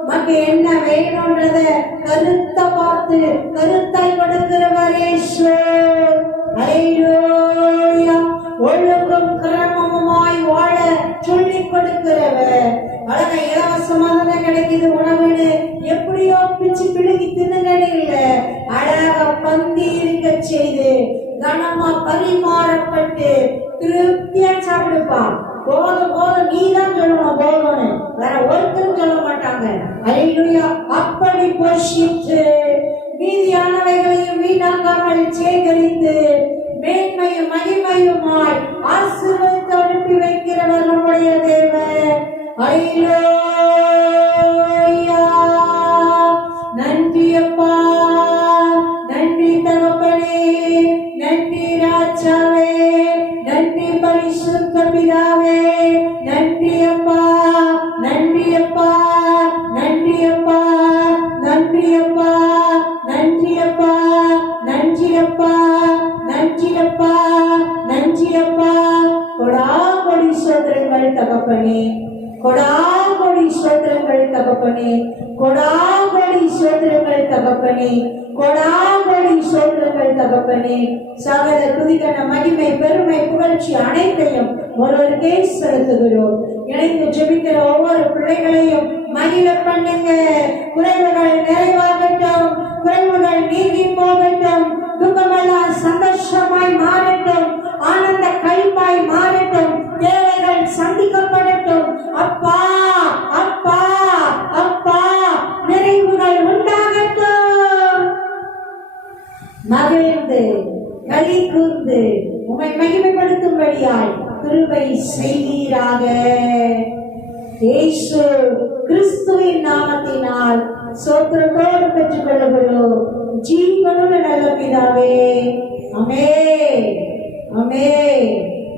மக்கு என்ன வேணும்ன்றத கருத்தை பார்த்து கருத்தாய் கொடுக்கிறவரே. அல்லேலூயா. ஒழுங்கும் கிரமமுமாய் வாழ சொல்லிக் கொடுக்கிறவர். அழகா இலவசமாக கிடைக்குது உணவுன்னு எப்படியோ பிச்சு பிடுங்கி தின்னுங்கன்னு இல்ல, அழகா பந்தி இருக்க செய்து கனமா பரிமாறப்பட்டு திருப்தியா சாப்பிடுப்பா. போதும் நீதான் சொல்லணும், போதும்னு வேற ஒருத்தரும் சொல்ல மாட்டாங்க. அல்லேலூயா. அப்படி போஷித்து மீதியானவைகளையும் வீணாக்காமல் சேகரித்து மேன்மையும் மகிமையுமாய் ஆசீர்வதித்து அனுப்பி வைக்கிறவர் நம்முடைய தேவன். அல்லேலூயா. நன்றி அப்பா, நன்றி பரிசுத்த பிதாவே, நன்றி அப்பா, நன்றி அப்பா, நன்றி அப்பா, நன்றி அப்பா, நன்றி அப்பா, நன்றி அப்பா, நன்றி அப்பா, நன்றி அப்பா. கொடாகொடி சோதரங்கள் தகப்பனே, கொடாகொடி சோதரங்கள் தகப்பனே, கொடாகொடி சோதரங்கள் தகப்பனே, கொடாகொடி சோதரங்கள் தகப்பனே. சகல துதிக்கான மகிமை, பெருமை, புகழ்ச்சி அனைத்தையும் ஒருவருக்கே செலுத்துகிறோம். இணைந்து ஜெபிக்கிற ஒவ்வொரு பிள்ளைகளையும் மகிழ பண்ணுங்க. குறைவுகள் நிறைவாகட்டும், குறைவுகள் நீங்கி போகட்டும், துக்கமெல்லாம் சந்தோஷமாய் மாறட்டும், ஆனந்த கைப்பாய் மாறட்டும், தேவைகள் சந்திக்கப்படட்டும். அப்பா அப்பா அப்பா, நிறைவுகள் உண்டாகட்டும். மகிழ்ந்து களி கூர்ந்து உம்மை மகிமைப்படுத்தும்படியாய் கிருபை செய்வீராக. இயேசு கிறிஸ்துவின் நாமத்தினால் சோத்திரத்தோடு பெற்றுக் கொள்ளுகிறோம் ஜீவனுள்ள நல்ல பிதாவே. ஆமென், ஆமென்.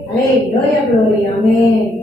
அல்லேலூயா, glory, ஆமென்.